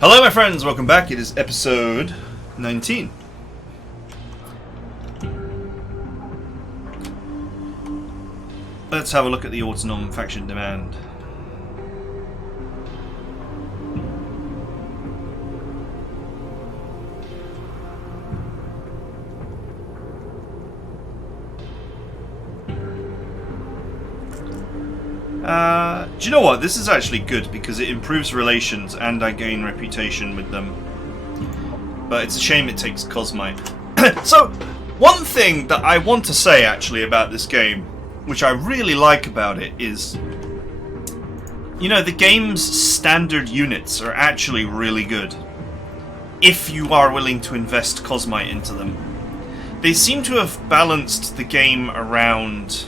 Hello my friends, welcome back. It is episode 19. Let's have a look at the Autonom faction demand. Do you know what? This is actually good because it improves relations and I gain reputation with them. But it's a shame it takes Cosmite. So, one thing that I want to say actually about this game, which I really like about it, is, you know, the game's standard units are actually really good. If you are willing to invest Cosmite into them. They seem to have balanced the game around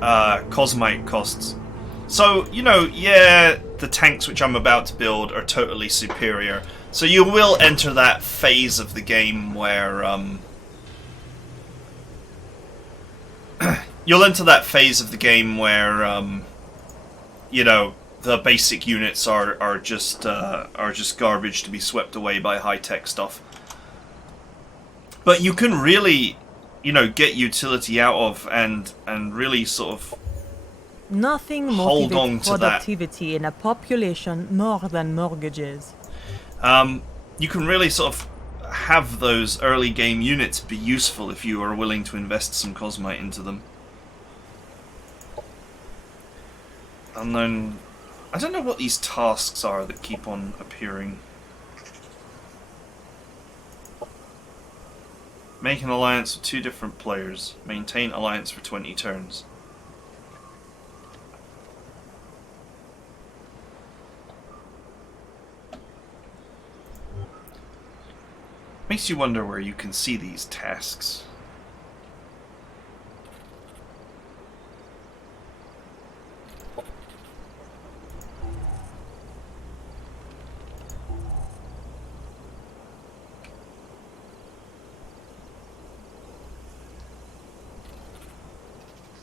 Cosmite costs. So, you know, yeah, the tanks which I'm about to build are totally superior. So you will enter that phase of the game where, you'll enter that phase of the game where, you know, the basic units are just garbage to be swept away by high-tech stuff. But you can really, you know, get utility out of and really sort of Nothing hold on motivates to that. productivity in a population more than mortgages. You can really sort of have those early game units be useful if you are willing to invest some Cosmite into them. Unknown. I don't know what these tasks are that keep on appearing. Make an alliance with 2 different players. Maintain alliance for 20 turns. Makes you wonder where you can see these tasks.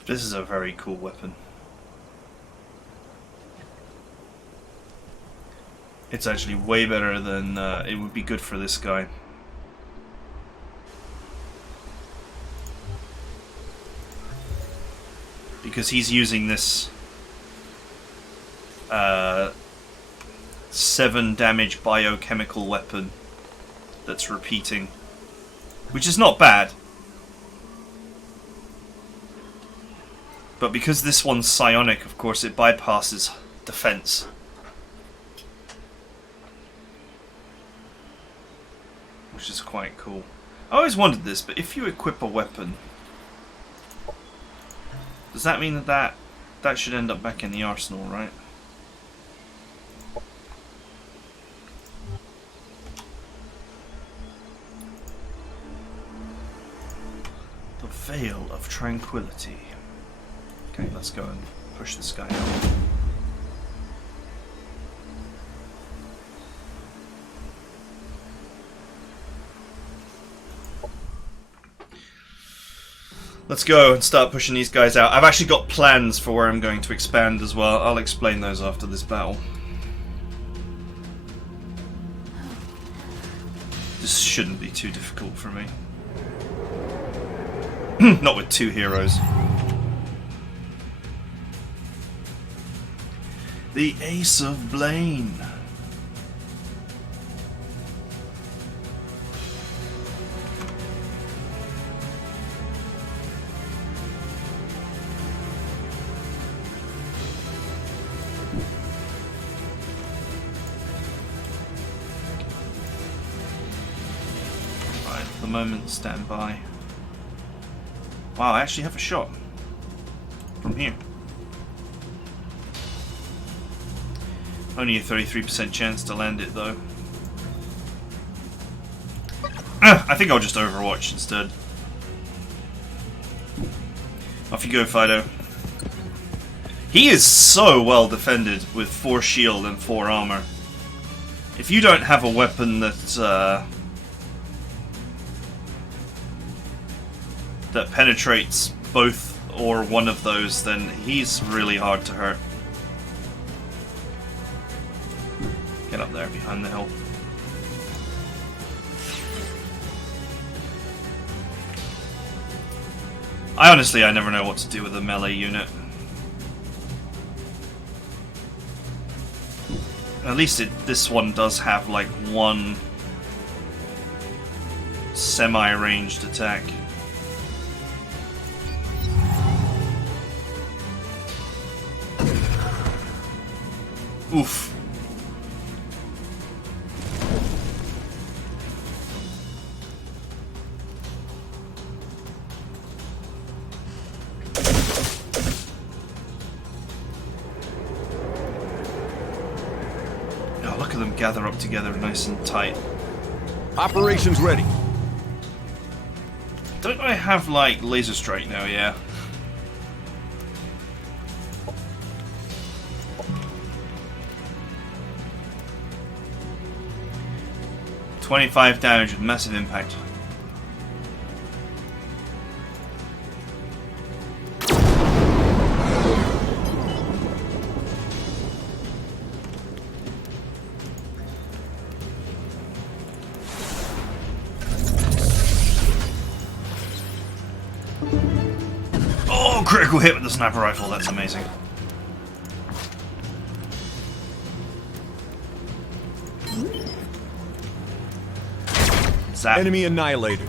This is a very cool weapon. It's actually way better than it would be good for this guy. Because he's using this 7 damage biochemical weapon that's repeating, which is not bad. But because this one's psionic, of course, it bypasses defense. Which is quite cool. I always wondered this, but if you equip a weapon, does that mean that should end up back in the arsenal, right? The Veil of Tranquility. Okay, let's go and push this guy out. Let's go and start pushing these guys out. I've actually got plans for where I'm going to expand as well. I'll explain those after this battle. This shouldn't be too difficult for me. Not with 2 heroes. The Ace of Blaine. For the moment, stand by. Wow, I actually have a shot from here. Only a 33% chance to land it, though. I think I'll just Overwatch instead. Off you go, Fido. He is so well defended with 4 shield and 4 armor. If you don't have a weapon that penetrates both or one of those, then he's really hard to hurt. Get up there behind the hill. I never know what to do with a melee unit. At least this one does have like one semi-ranged attack. Oof. Oh, look at them gather up together nice and tight. Operations ready. Don't I have, like, laser strike now? Yeah. $25 damage with massive impact. Oh, critical hit with the sniper rifle, that's amazing. Zap. Enemy annihilated.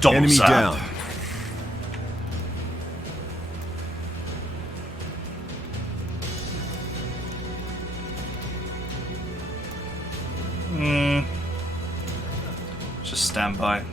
Double Enemy zap. down. Just stand by.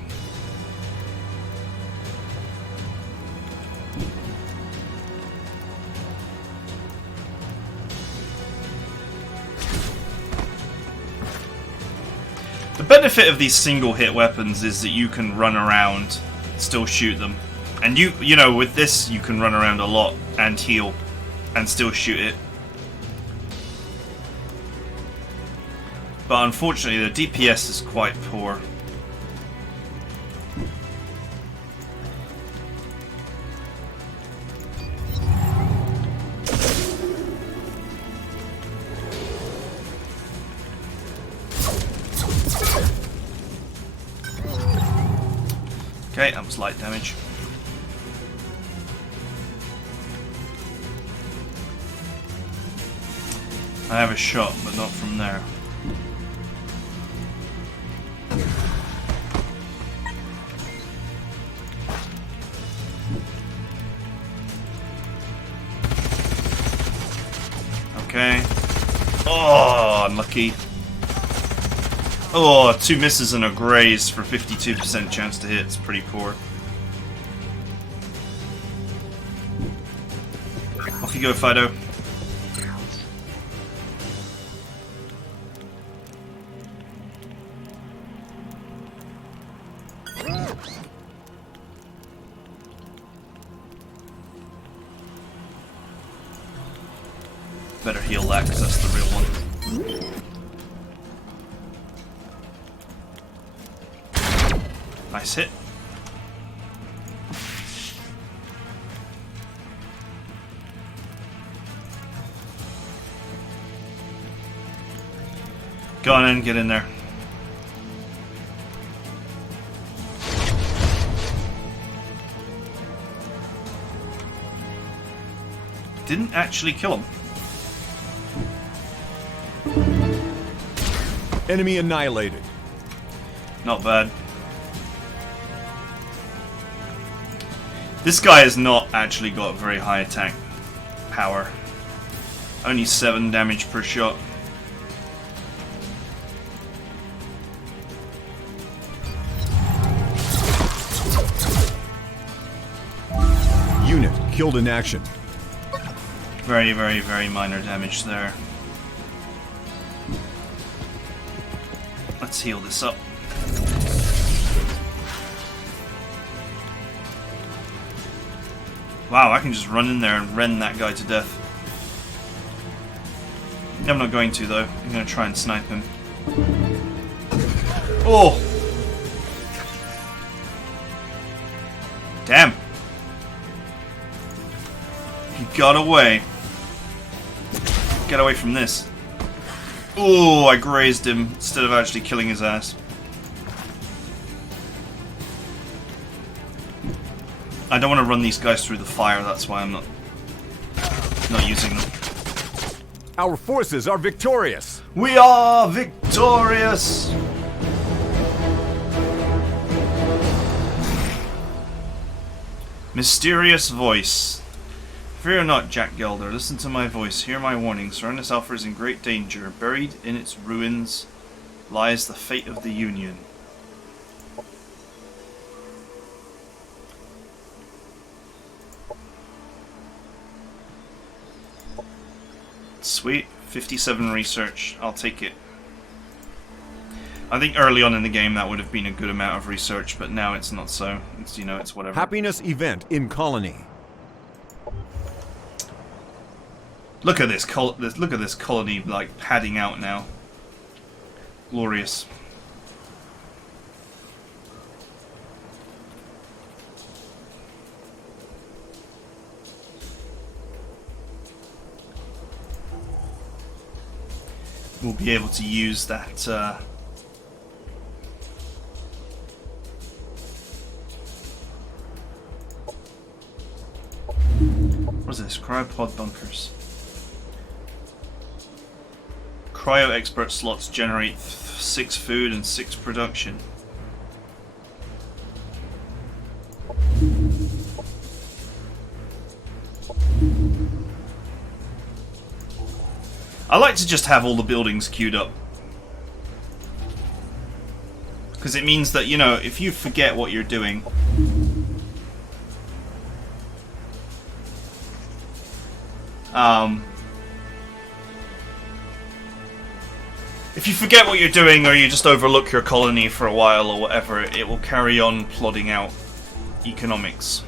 The benefit of these single hit weapons is that you can run around, still shoot them. And you know, with this you can run around a lot and heal and still shoot it. But unfortunately the DPS is quite poor. Okay, that was light damage. I have a shot, but not from there. Okay. Oh, unlucky. Oh, 2 misses and a graze for 52% chance to hit. It's pretty poor. Off you go, Fido. Better heal that, because that's the real one. Nice hit. Go on in, get in there. Didn't actually kill him. Enemy annihilated. Not bad. This guy has not actually got very high attack power. Only 7 damage per shot. Unit killed in action. Very, very, very minor damage there. Let's heal this up. Wow, I can just run in there and rend that guy to death. I'm not going to, though. I'm going to try and snipe him. Oh! Damn! He got away. Get away from this. Ooh, I grazed him instead of actually killing his ass. I don't want to run these guys through the fire, that's why I'm not using them. Our forces are victorious. We are victorious! Mysterious voice. Fear not, Jack Gelder. Listen to my voice. Hear my warning. Sorinus Alpha is in great danger. Buried in its ruins lies the fate of the Union. Sweet. 57 research. I'll take it. I think early on in the game that would have been a good amount of research, but now it's not so. It's, you know, it's whatever. Happiness event in colony. Look at this look at this colony like padding out now. Glorious. We'll be able to use that what's this? Cryopod bunkers. Cryo expert slots generate 6 food and 6 production. I like to just have all the buildings queued up. Because it means that, you know, if you forget what you're doing, if you forget what you're doing or you just overlook your colony for a while or whatever, it will carry on plodding out economics.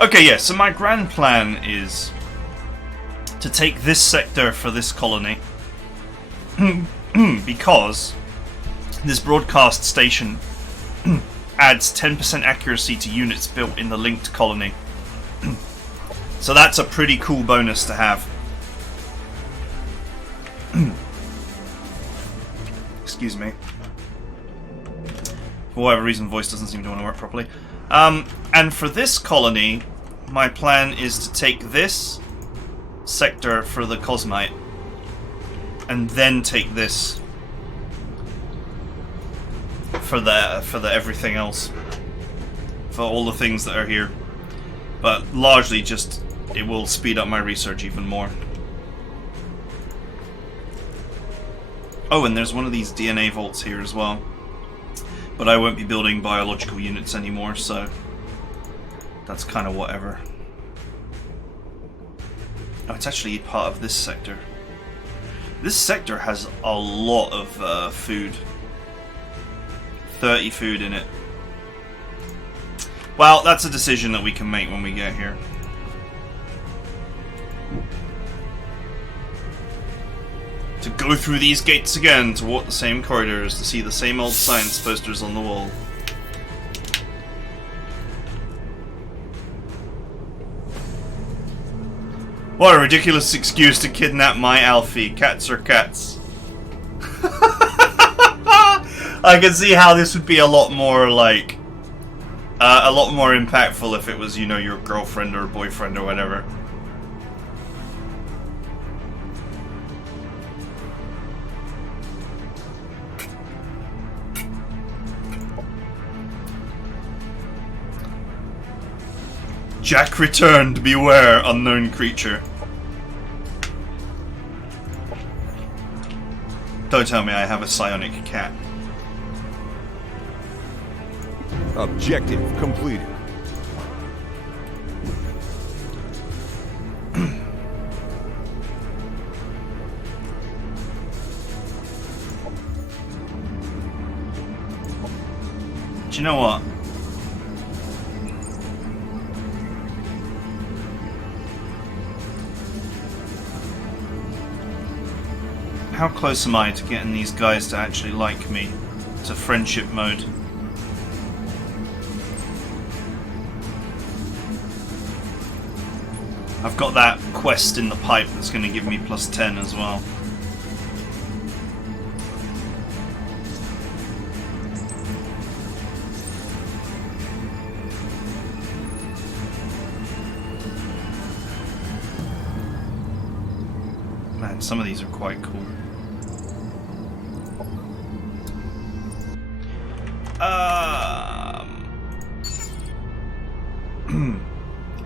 Okay, yeah, so my grand plan is to take this sector for this colony because this broadcast station adds 10% accuracy to units built in the linked colony. So that's a pretty cool bonus to have. Excuse me. For whatever reason, voice doesn't seem to want to work properly. And for this colony, my plan is to take this sector for the Cosmite, and then take this for the everything else, for all the things that are here. But largely just, it will speed up my research even more. Oh, and there's one of these DNA vaults here as well. But I won't be building biological units anymore, so that's kind of whatever. Oh, it's actually part of this sector. This sector has a lot of food. 30 food in it. Well, that's a decision that we can make when we get here. To go through these gates again, to walk the same corridors, to see the same old science posters on the wall. What a ridiculous excuse to kidnap my Alfie. Cats are cats. I can see how this would be a lot more like... a lot more impactful if it was, you know, your girlfriend or boyfriend or whatever. Jack returned, beware, unknown creature. Don't tell me I have a psionic cat. Objective completed. Do you know what? How close am I to getting these guys to actually like me? To friendship mode. I've got that quest in the pipe that's going to give me plus 10 as well. Man, some of these are quite cool.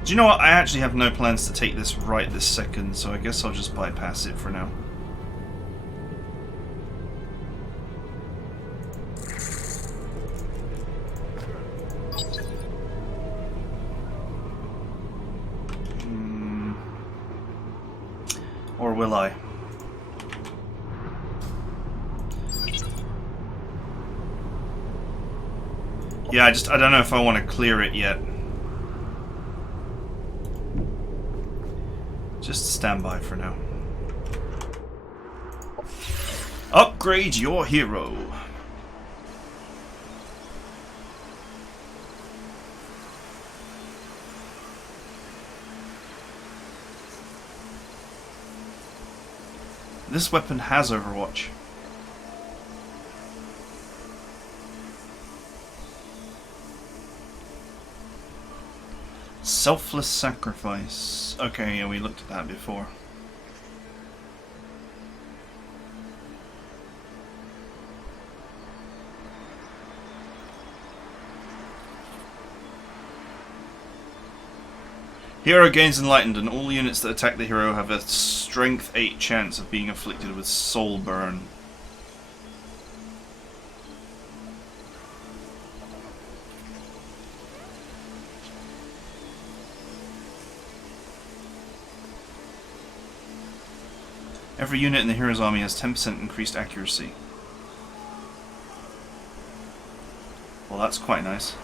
Do you know what? I actually have no plans to take this right this second, so I guess I'll just bypass it for now. Or will I? Yeah, I don't know if I want to clear it yet. Just stand by for now. Upgrade your hero. This weapon has Overwatch. Selfless sacrifice. Okay, yeah, we looked at that before. Hero gains enlightened, and all units that attack the hero have a strength 8 chance of being afflicted with soul burn. Every unit in the hero's army has 10% increased accuracy. Well, that's quite nice.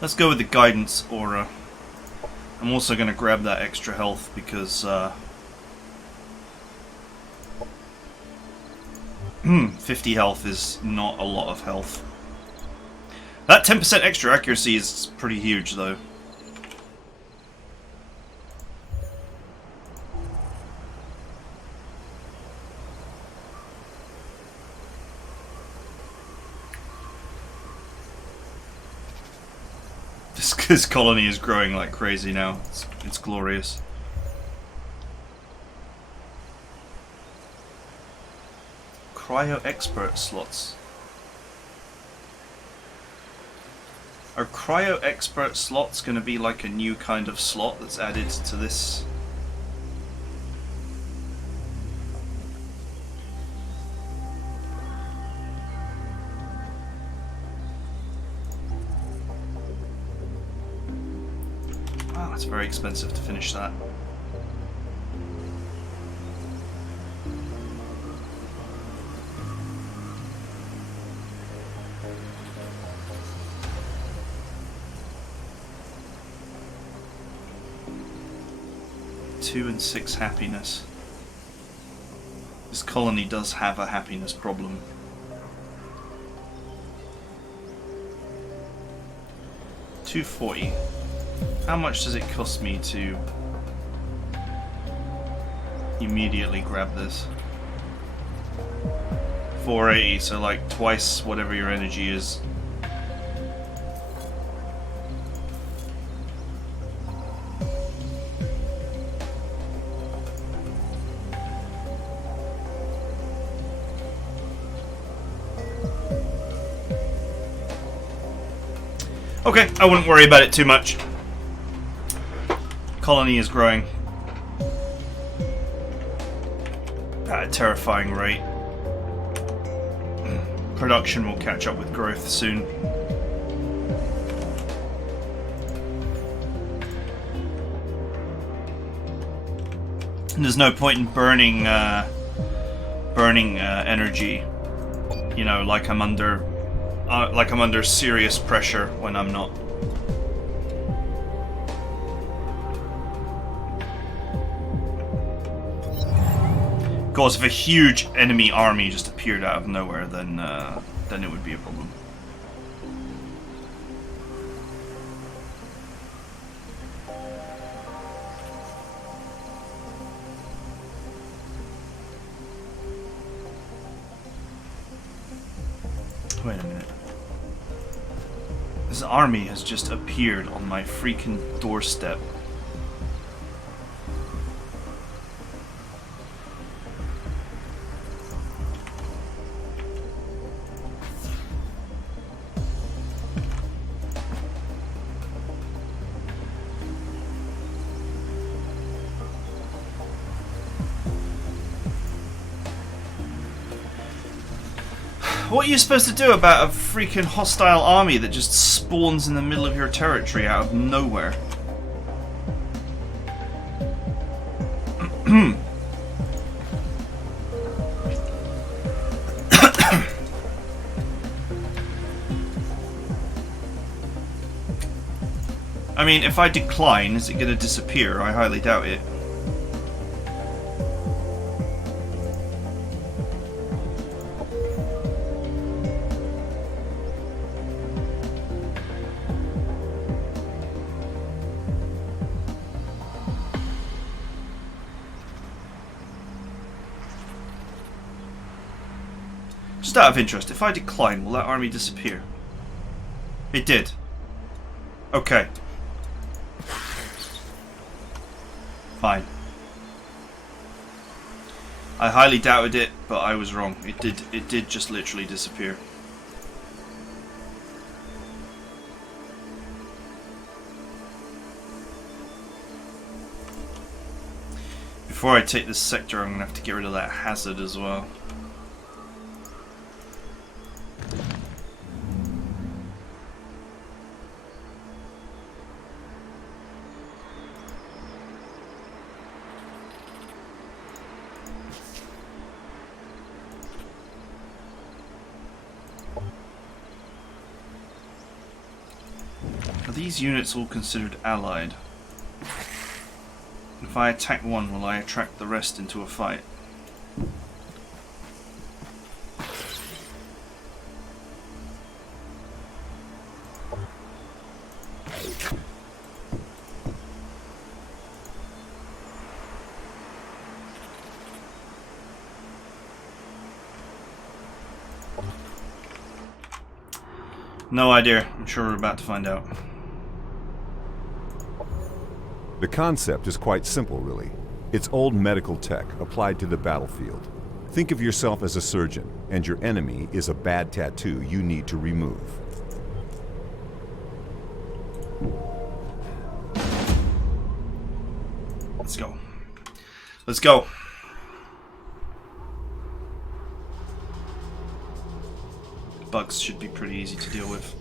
Let's go with the guidance aura. I'm also going to grab that extra health because 50 health is not a lot of health. That 10% extra accuracy is pretty huge though. This colony is growing like crazy now. It's glorious. Cryo expert slots. Are cryo expert slots going to be like a new kind of slot that's added to this? It's very expensive to finish that. Two and 6 happiness. This colony does have a happiness problem. $240. How much does it cost me to immediately grab this? 480, so like twice whatever your energy is. Okay, I wouldn't worry about it too much. Colony is growing at a terrifying rate. Production will catch up with growth soon. And there's no point in burning energy, you know, like I'm under serious pressure when I'm not. Of course, if a huge enemy army just appeared out of nowhere, then it would be a problem. His army has just appeared on my freaking doorstep. What are you supposed to do about a freaking hostile army that just spawns in the middle of your territory out of nowhere? I mean, if I decline, is it going to disappear? I highly doubt it. Just out of interest, if I decline, will that army disappear? It did. Okay. Fine. I highly doubted it, but I was wrong. It did just literally disappear. Before I take this sector, I'm going to have to get rid of that hazard as well. Are these units all considered allied? If I attack one, will I attract the rest into a fight? No idea. I'm sure we're about to find out. The concept is quite simple, really. It's old medical tech applied to the battlefield. Think of yourself as a surgeon, and your enemy is a bad tattoo you need to remove. Let's go. Let's go. Bugs should be pretty easy to deal with.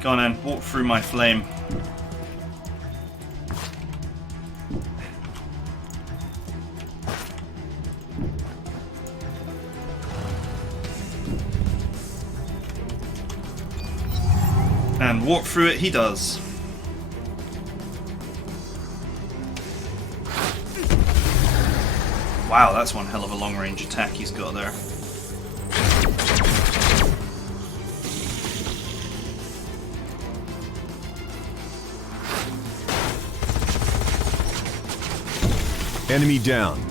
Go on then, walk through my flame. And walk through it he does. Wow, that's one hell of a long-range attack he's got there. Enemy down.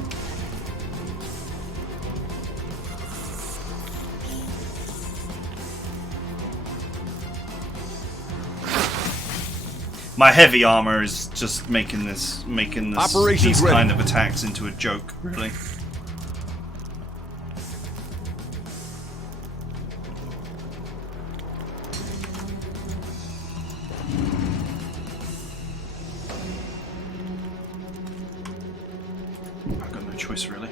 My heavy armor is just making these Operations ready. kind of attacks into a joke, really. I've got no choice, really.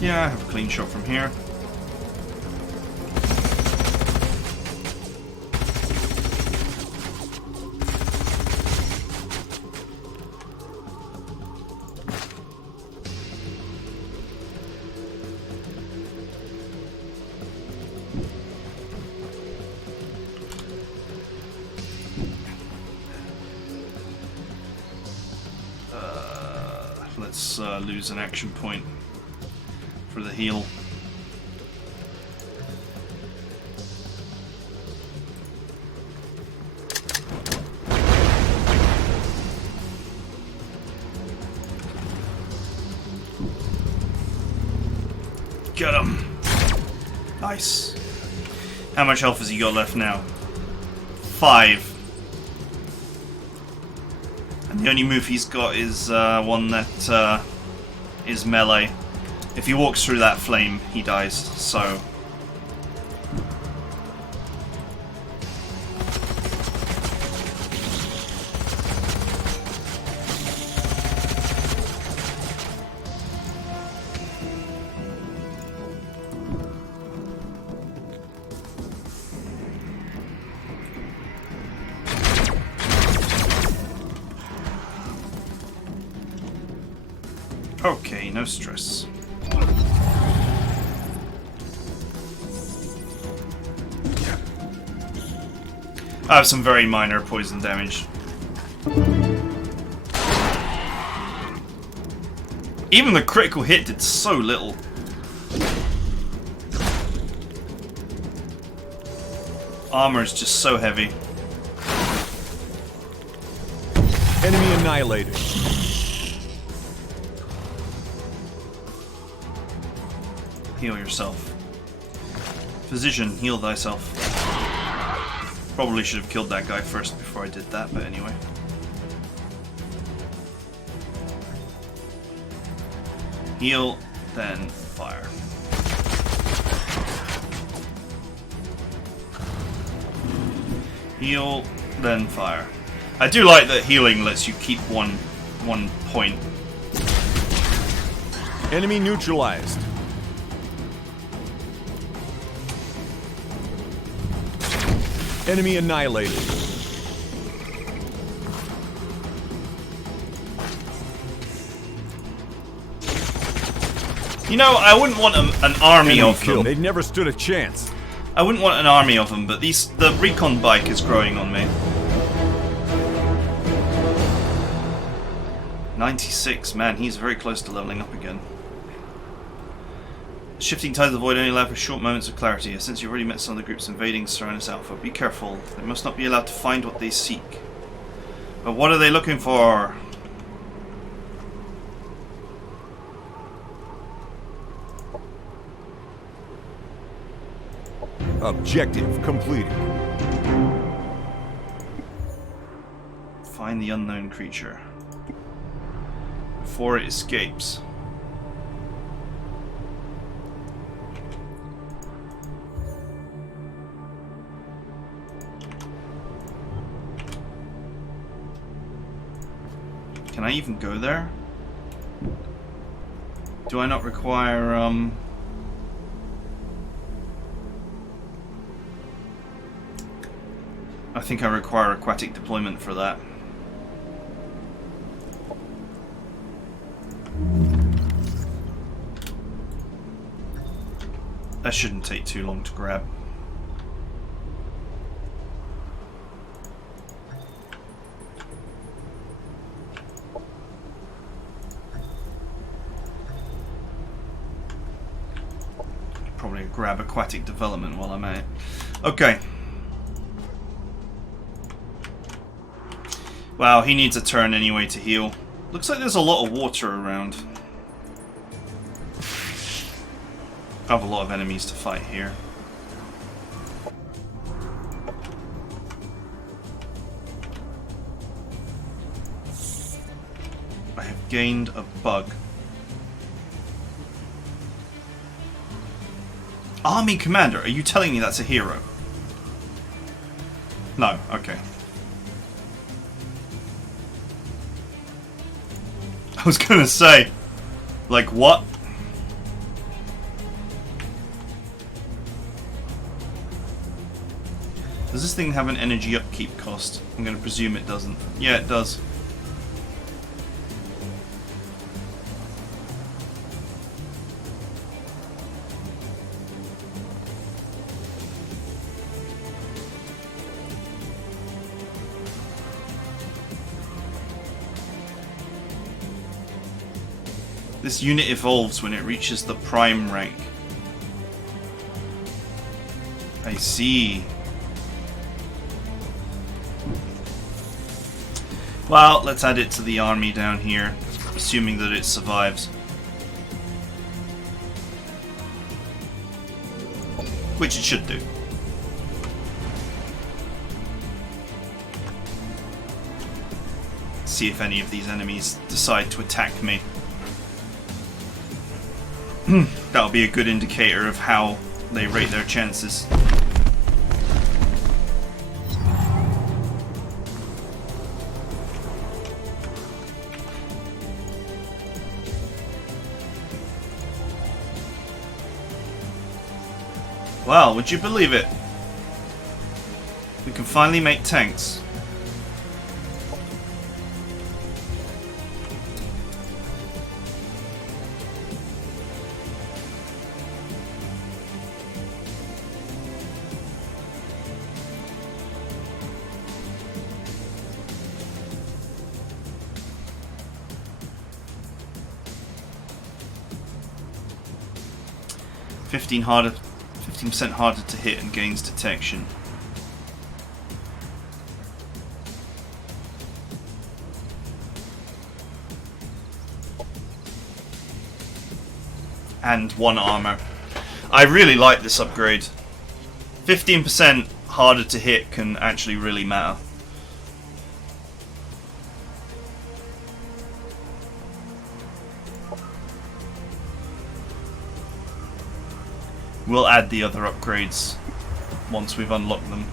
Yeah, I have a clean shot from here. let's lose an action point for the heal. Get him! Nice. How much health has he got left now? 5. And the only move he's got is one that is melee. If he walks through that flame, he dies, so... Okay, no stress. I have some very minor poison damage. Even the critical hit did so little. Armor is just so heavy. Enemy annihilated. Heal yourself. Physician, heal thyself. Probably should have killed that guy first before I did that, but anyway. Heal, then fire. Heal, then fire. I do like that healing lets you keep one point. Enemy neutralized. Enemy annihilated. You know, I wouldn't want an army Enemy of killed. them. They never stood a chance. I wouldn't want an army of them, but the recon bike is growing on me. 96, man, he's very close to leveling up again. Shifting tides of the void only allow for short moments of clarity. Since you've already met some of the groups invading Sorinus Alpha, be careful. They must not be allowed to find what they seek. But what are they looking for? Objective completed. Find the unknown creature before it escapes. Can I even go there? Do I not require, I think I require aquatic deployment for that. That shouldn't take too long to grab. Probably grab aquatic development while I'm at it. Okay. Wow, he needs a turn anyway to heal. Looks like there's a lot of water around. I have a lot of enemies to fight here. I have gained a bug. Army Commander, are you telling me that's a hero? No, okay. I was gonna say, like, what? Does this thing have an energy upkeep cost? I'm gonna presume it doesn't. Yeah, it does. This unit evolves when it reaches the prime rank. I see. Well, let's add it to the army down here, assuming that it survives. Which it should do. See if any of these enemies decide to attack me. That'll be a good indicator of how they rate their chances. Wow, would you believe it? We can finally make tanks. $15% harder to hit and gains detection. And 1 armor. I really like this upgrade. 15% harder to hit can actually really matter. We'll add the other upgrades once we've unlocked them.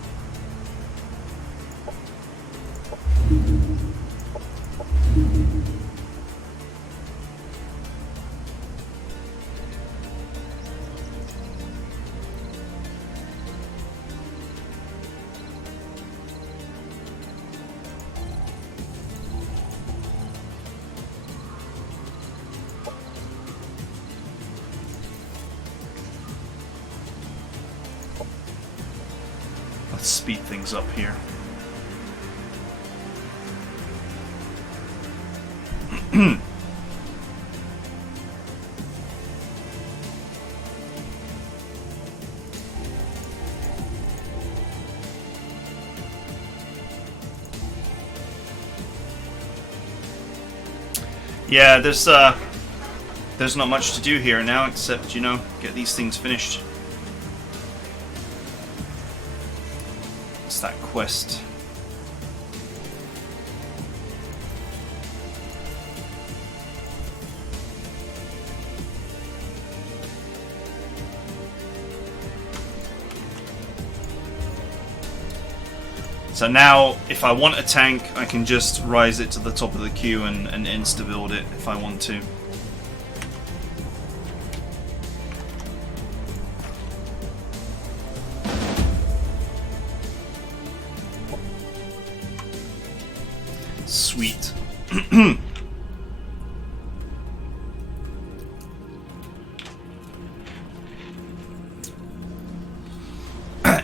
Let's speed things up here. Yeah, there's not much to do here now except, you know, get these things finished. That quest. So now, if I want a tank, I can just rise it to the top of the queue and insta-build it if I want to. Sweet.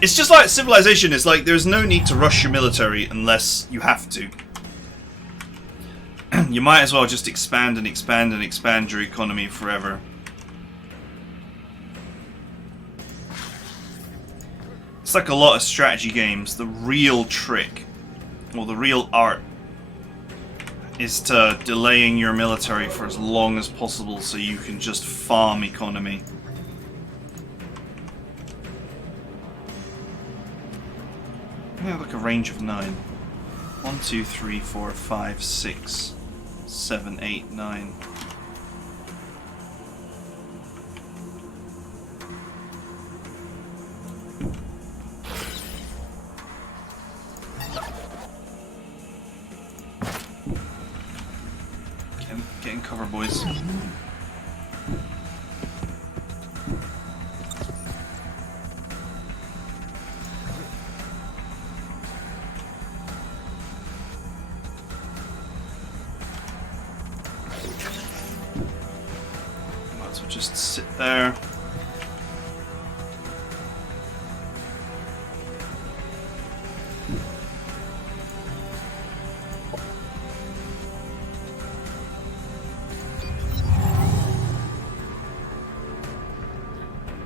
It's just like Civilization. It's like there's no need to rush your military unless you have to. You might as well just expand and expand and expand your economy forever. It's like a lot of strategy games. The real trick, or the real art, is to delaying your military for as long as possible so you can just farm economy. Yeah, like a range of 9. 1, 2, 3, 4, 5, 6, 7, 8, 9. Get in cover, boys. Might as well just sit there.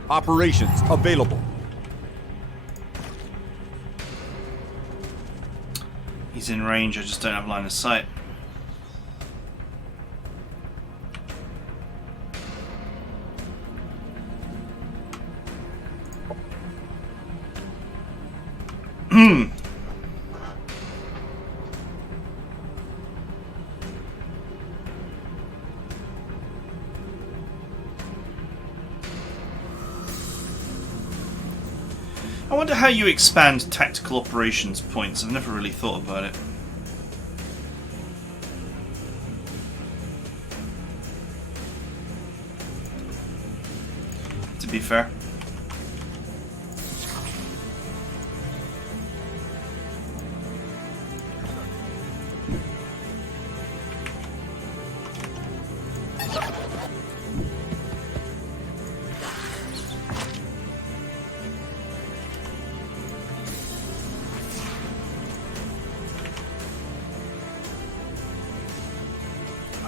Operations available. He's in range, I just don't have line of sight. I wonder how you expand tactical operations points. I've never really thought about it. To be fair.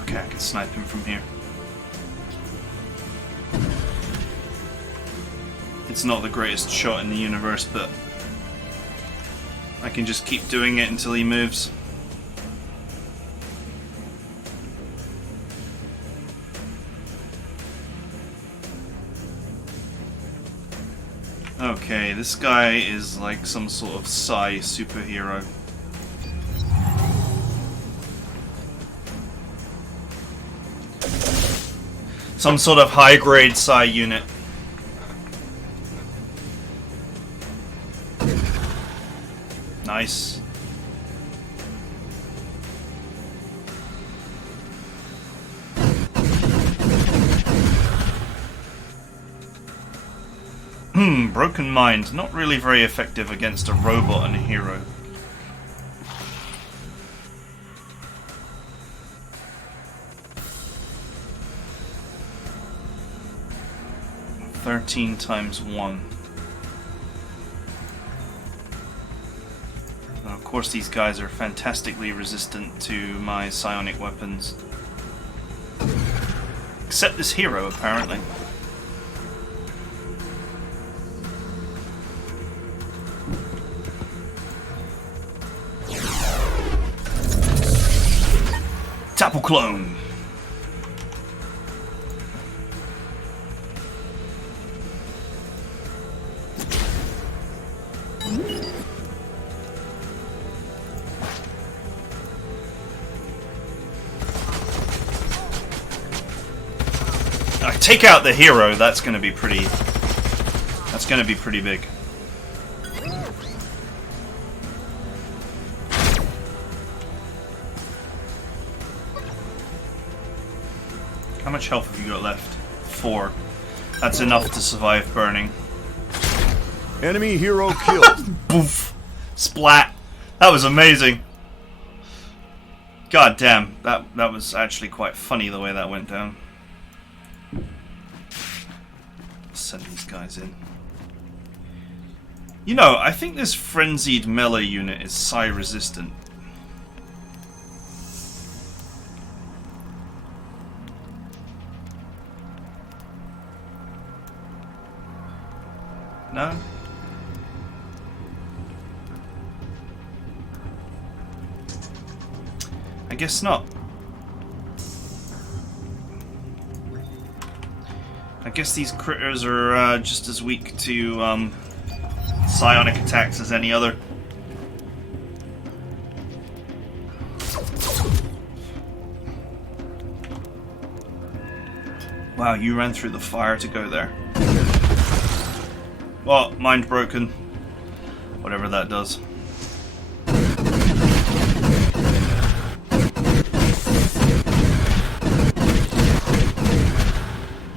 Okay, I can snipe him from here. It's not the greatest shot in the universe, but I can just keep doing it until he moves. Okay, this guy is like some sort of Psi superhero. Some sort of high-grade Psi unit. Nice. Broken Mind. Not really very effective against a robot and a hero. $13 times 1. Now, of course, these guys are fantastically resistant to my psionic weapons. Except this hero, apparently. Tapple clone. Take out the hero. That's going to be pretty. That's going to be pretty big. How much health have you got left? 4. That's enough to survive burning. Enemy hero killed. Boof! Splat! That was amazing. God damn, that was actually quite funny the way that went down. Send these guys in. You know, I think this frenzied melee unit is psi resistant. No? I guess not. I guess these critters are just as weak to psionic attacks as any other. Wow, you ran through the fire to go there. Well, mind broken. Whatever that does.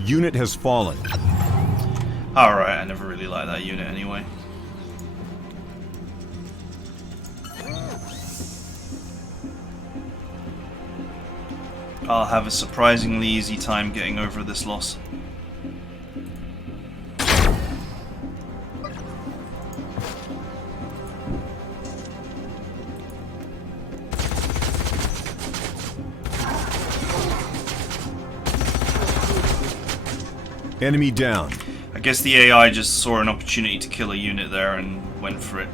Unit has fallen. Alright, I never really liked that unit anyway. I'll have a surprisingly easy time getting over this loss. Enemy down. guess the AI just saw an opportunity to kill a unit there and went for it.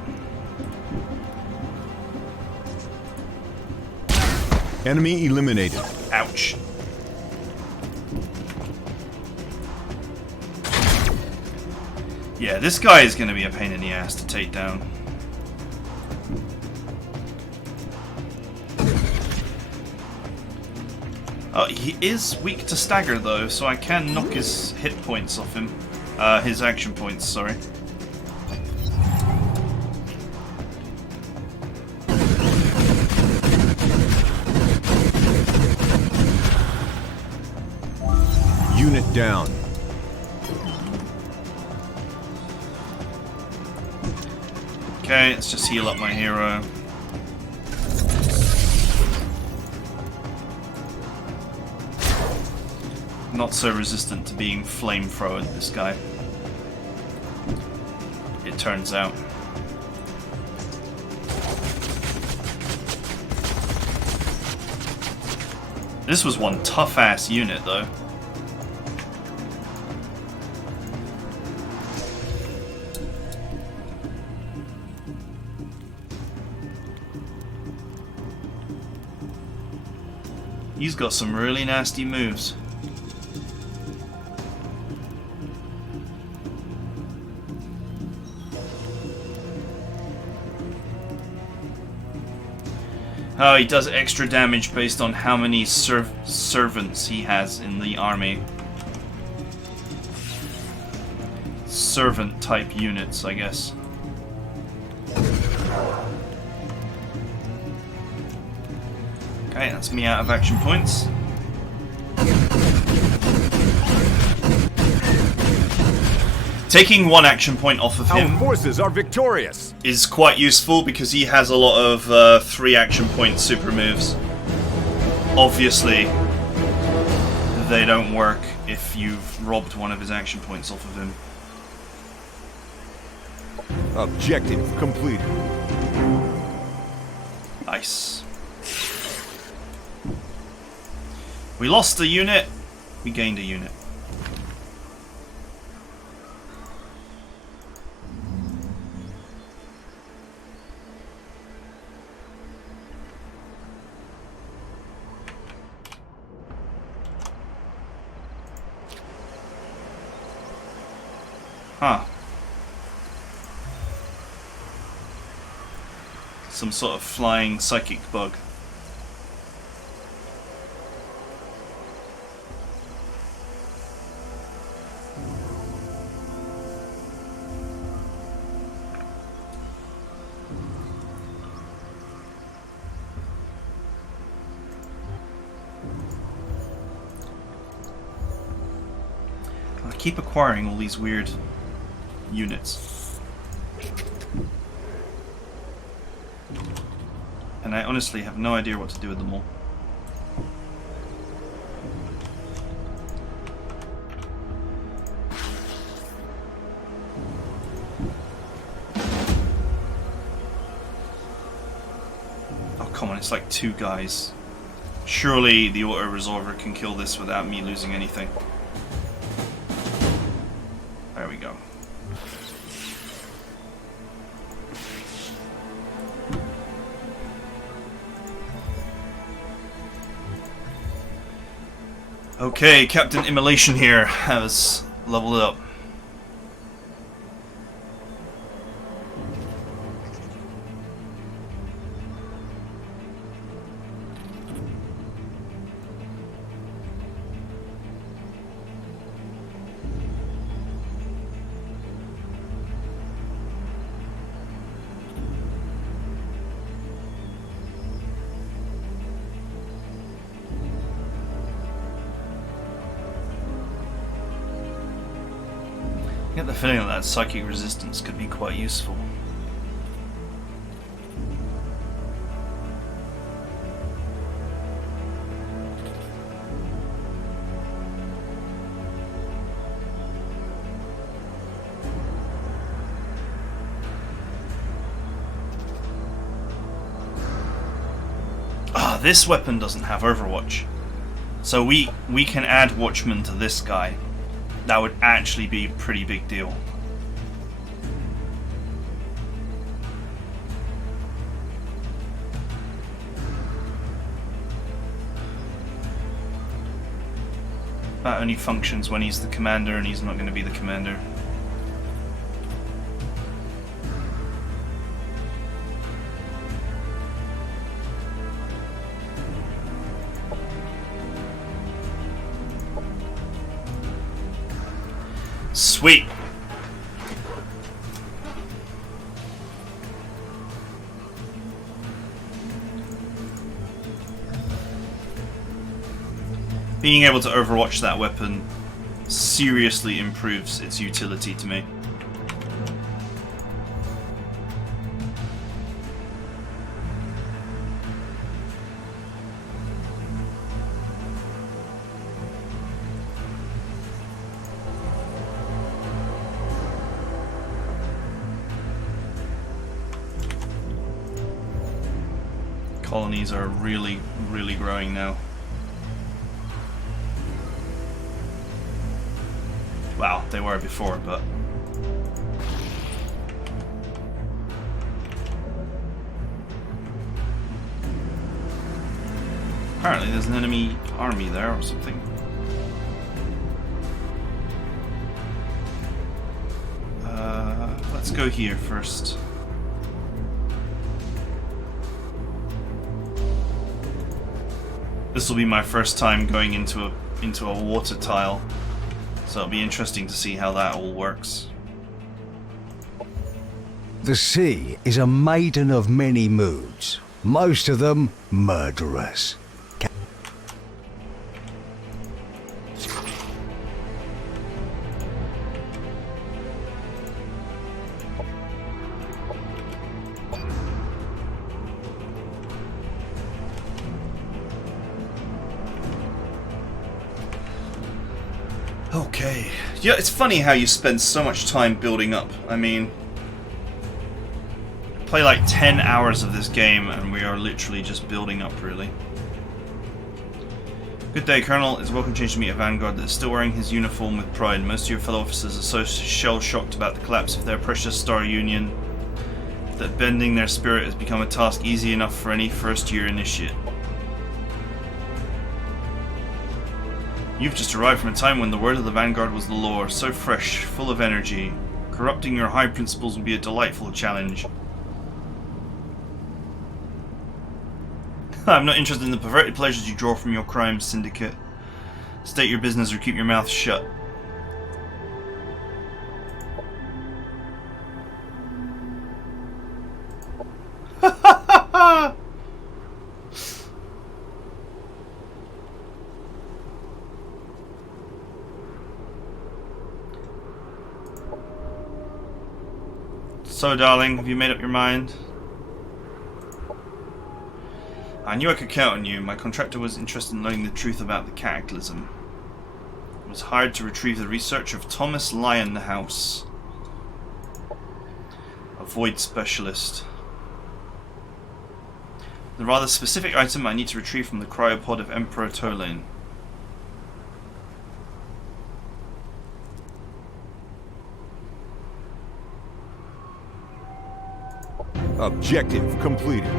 Enemy eliminated. Ouch. Yeah, this guy is going to be a pain in the ass to take down. Oh, he is weak to stagger though, so I can knock his hit points off him. His action points, sorry. Unit down. Okay, let's just heal up my hero. Not so resistant to being flamethrowered, this guy. It turns out. This was one tough-ass unit, though. He's got some really nasty moves. Oh, he does extra damage based on how many servants he has in the army. Servant type units, I guess. Okay, that's me out of action points. Taking one action point off of him Our forces are victorious. is quite useful because he has a lot of 3 action point super moves. Obviously, they don't work if you've robbed one of his action points off of him. Objective completed. Nice. We lost a unit, we gained a unit. Huh. Some sort of flying psychic bug. I keep acquiring all these weird units. And I honestly have no idea what to do with them all. Oh, come on, it's like 2 guys. Surely the auto-resolver can kill this without me losing anything. There we go. Okay, Captain Immolation here has leveled up. I get the feeling that psychic resistance could be quite useful. Ah, this weapon doesn't have Overwatch. So we can add Watchman to this guy. That would actually be a pretty big deal. That only functions when he's the commander, and he's not going to be the commander. Sweet! Being able to overwatch that weapon seriously improves its utility to me. Colonies are really, really growing now. Well, they were before, but... apparently there's an enemy army there or something. Let's go here first. This will be my first time going into a water tile. So it'll be interesting to see how that all works. The sea is a maiden of many moods, most of them murderous. Okay. Yeah, it's funny how you spend so much time building up. I mean, play like 10 hours of this game and we are literally just building up, really. Good day, Colonel. It's a welcome change to meet a Vanguard that is still wearing his uniform with pride. Most of your fellow officers are so shell-shocked about the collapse of their precious Star Union that bending their spirit has become a task easy enough for any first-year initiate. You've just arrived from a time when the word of the Vanguard was the law, so fresh, full of energy. Corrupting your high principles will be a delightful challenge. I'm not interested in the perverted pleasures you draw from your crimes, Syndicate. State your business or keep your mouth shut. So, darling, have you made up your mind? I knew I could count on you. My contractor was interested in learning the truth about the cataclysm. I was hired to retrieve the research of Thomas Lionhouse, a void specialist. The rather specific item I need to retrieve from the cryopod of Emperor Tolain. Objective completed.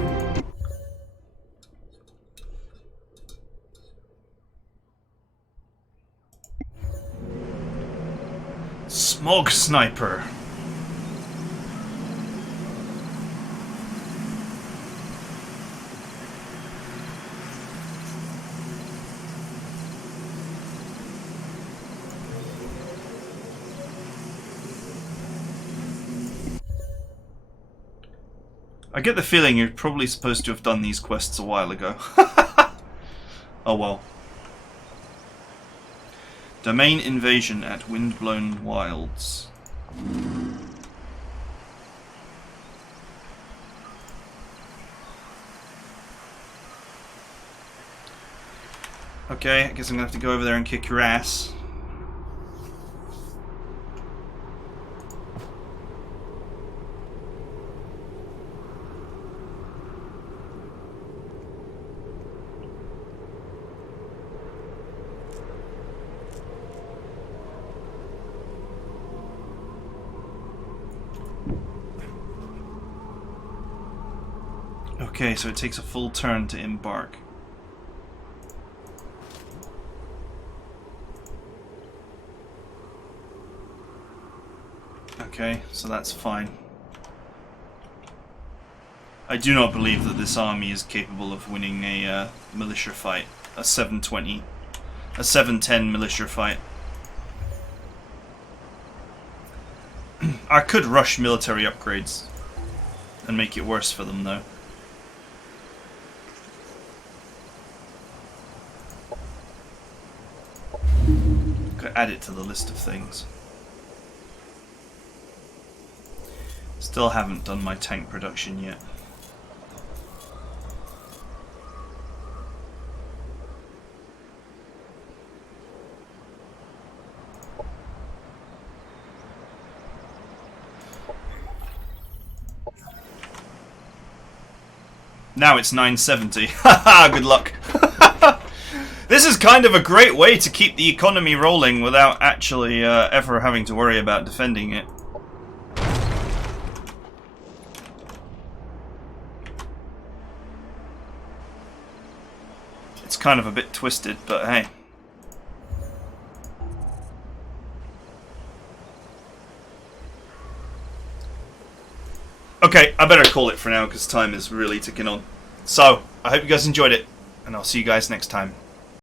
Smog Sniper. I get the feeling you're probably supposed to have done these quests a while ago. Oh well. Domain invasion at Windblown Wilds. Okay, I guess I'm gonna have to go over there and kick your ass. Okay, so it takes a full turn to embark. Okay, so that's fine. I do not believe that this army is capable of winning a militia fight. A 720. A 710 militia fight. I could rush military upgrades and make it worse for them, though. Could add it to the list of things. Still haven't done my tank production yet. Now it's 970. Haha, good luck. This is kind of a great way to keep the economy rolling without actually ever having to worry about defending it. It's kind of a bit twisted, but hey. Okay, I better call it for now because time is really ticking on. So, I hope you guys enjoyed it, and I'll see you guys next time.